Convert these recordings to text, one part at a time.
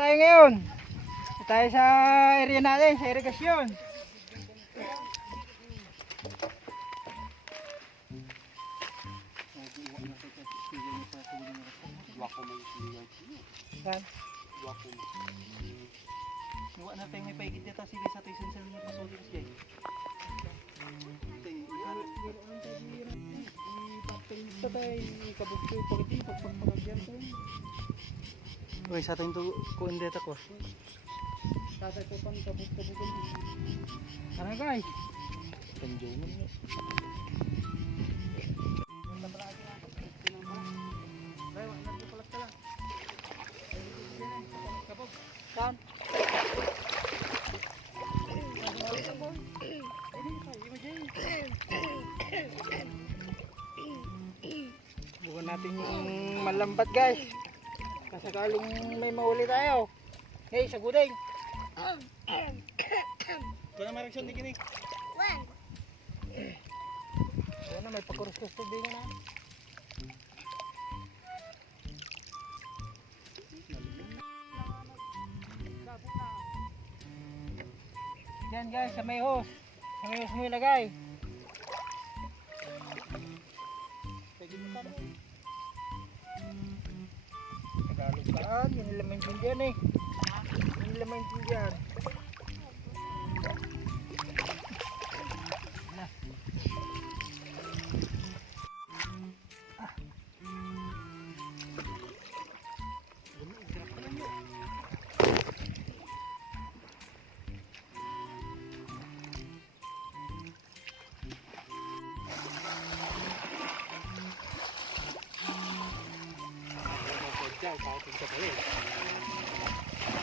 Tayo ngayon. Tayo sa area natin, sa irigasyon. Saan? Iwa na tayo may paigid dito. Sige sa tayo sa mga pasulit siya. Ito tayo ikabugyo pagdating pagpagpagyan ko. Uy, sa tayo ito kuhin dito ko. Tatay po pang kabugyo. Ano guys? Tanjong mo. Saan? Bukan natin yung malambat guys. Kasakaling may mahuli tayo. Hey, sa gudeng. Ito na mareksyon ni Kinig. Ano, may pakurus-kurus din na. Yan guys, sa may hose. Sa may hose mo ilagay. Tagalog kaan, yun nila maintindihan eh. Yun nila maintindihan.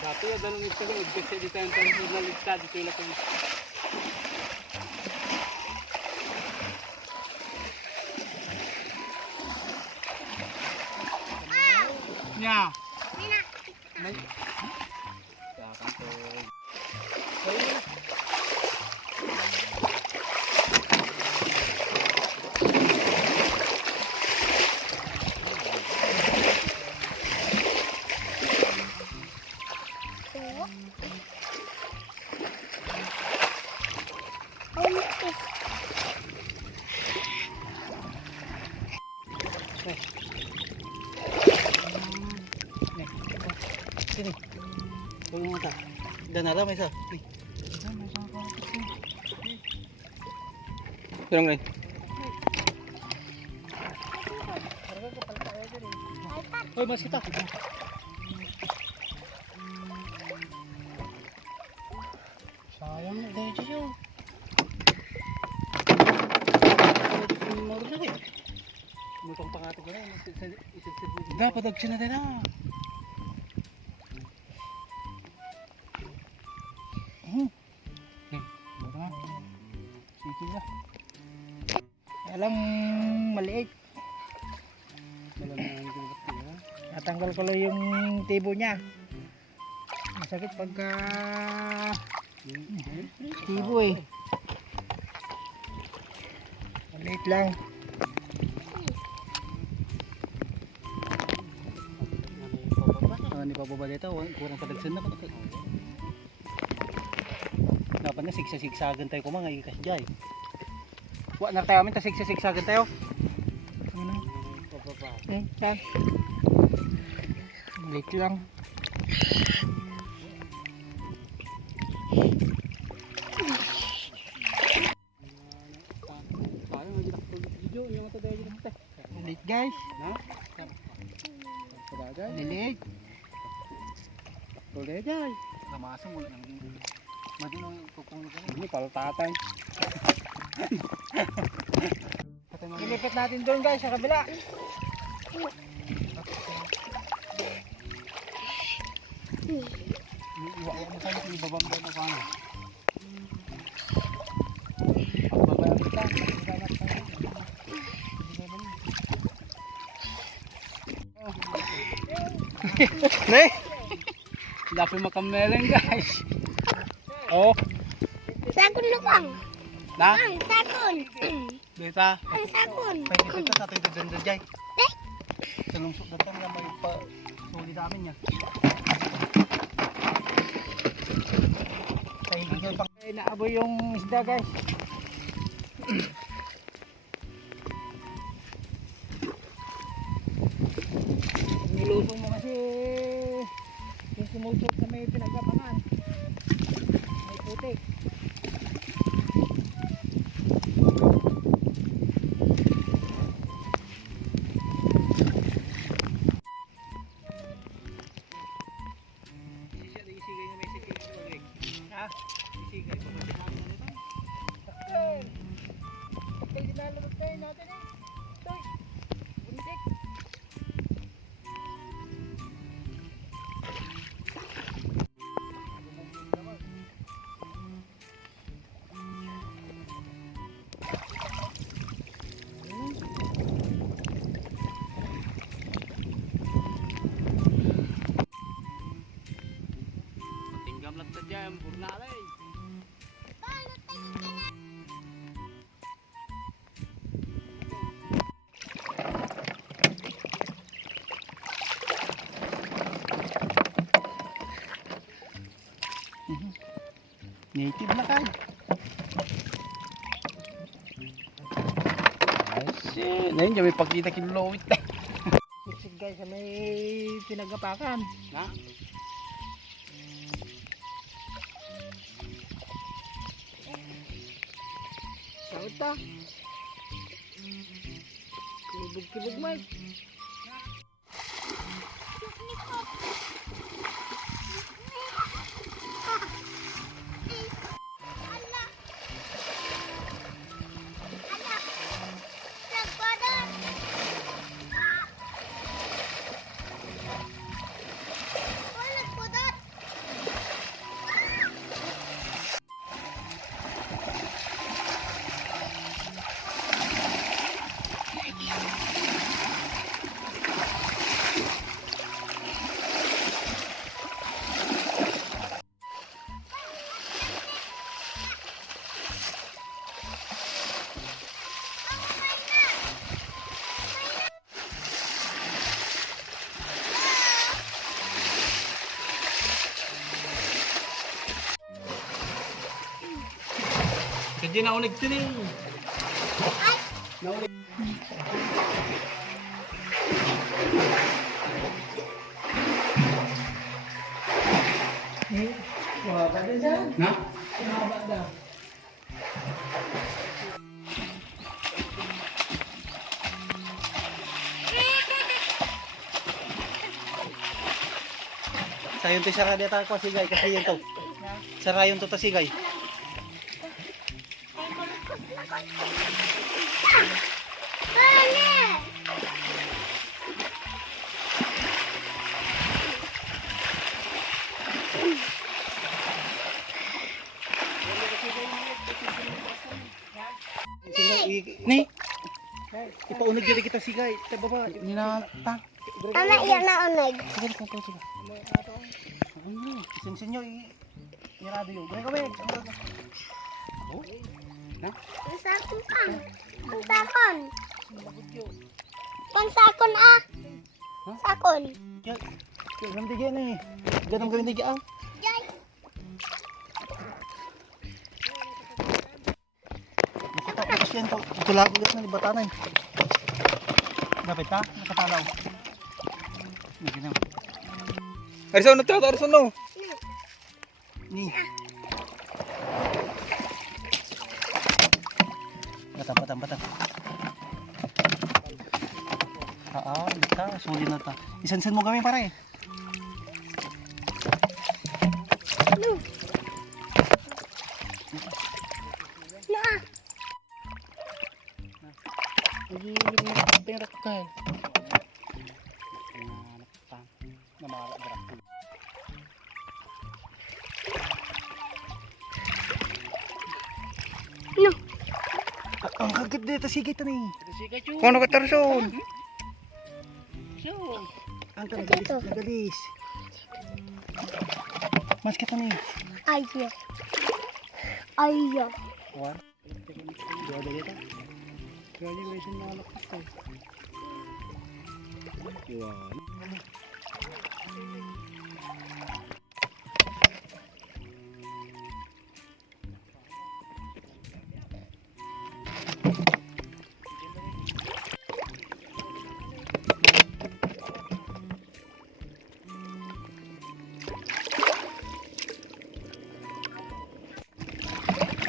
Dati ya dalawang ito lang, kasi dito yung tanong na ligtad, dito yung latong. Nya. Sini. Tulong mo ta. Danara may isa. Tulong rin. Hoy, masita. Sayang na dahil siya. Mutong pangatag na rin. Dapat agsin na din na. Buto nga. Sige na. Alam, maliit. Natanggal ko lang yung tibo niya. Masakit pagka tibo eh. Maliit lang. Ni pababa dito, kurang padagsan na ko. Dapat na sigsa-sigsagan tayo ko mga ikas jay. Wa na tayo amin ta sigsa-sigsagan tayo. Ano? Saan? Maliit lang. Maliit guys. Maliit. Tuloy jay. Kamasang mo nang Madino yung kukunin ko. Ini paltatay. Ilipat natin doon guys sa kabila. Iwa mo sa yung ibabang doon na paano. Pagbabayad kita. Salamat tayo. Ne? Dapat makameleng guys. Oh, Sakon lukang. na? Ang sakon. Beta. Ang sakon. Pwede dito sa ating dito Jay. Sa lungsok na ito nga may pa-suli namin niya. Sa higigil pang Naaboy yung isda guys. Nilusong mo kasi yung sumutsok sa may pinagapangan. May putik. Ha? isigay pa kasi namin ano ito. Sakyan! Kapag dinalabot tayo natin eh. Toy! Buntik! Tinggam lang sa dyan, burnalay. Native na kan. Ay, shit. Ngayon dyan may pagkita kilowit na. Siksik guys sa may pinagapakan. Na? Sahod ta. Kibog-kibog man. Kaya na unig tining. Wala din dyan. Na? Wala daw. Sayon to sarada ta ko sigay kasi yan to. Sarayon to ta sigay. Ni. Ipaunig diri kita sigay. Ta baba. Ni na ta. Ana iya na oneg. Sige ko to sige. Ano? Sinsinyo irado yo. Gani kami. Oh. Na? Ang sakon ka. Ang sakon. Ang sakon ah. Sakon. Kaya nang digyan ni. Ganang gawin digyan. Jay. Nakita ko kasi yan to. Tulag ulit na libatanan. Dapat ta? Nakatalaw. Naginaw. Arison na to, arison no. Ni. Batang. Bita. Suli na ta. Isansan mo kami pare. tayo. No. Ang kagat dito, sige ito ni. Ano ka tarson? Ang nagalis, nagalis. Mas kita ni. Ayaw. Ayaw. One. Dua dito. Kaya may sinalakas ko. Yan.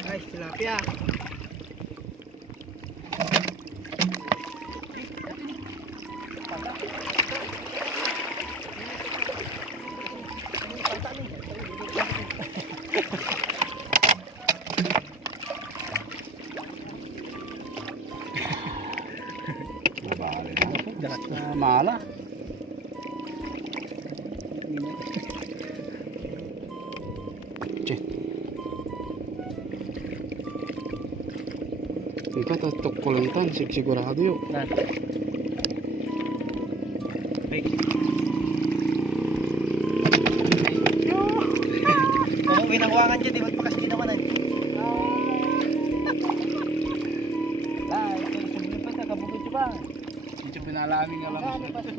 Guys, tilapia. Mabali na. Dalat na mala. Che. Ika tatok kulitan, sigurado yun. Kung winawangan dyan, di magpakas ginawanan. Ay, ito yung pa, kabukit pa. Medyo pinalaming alam. Ano pa sa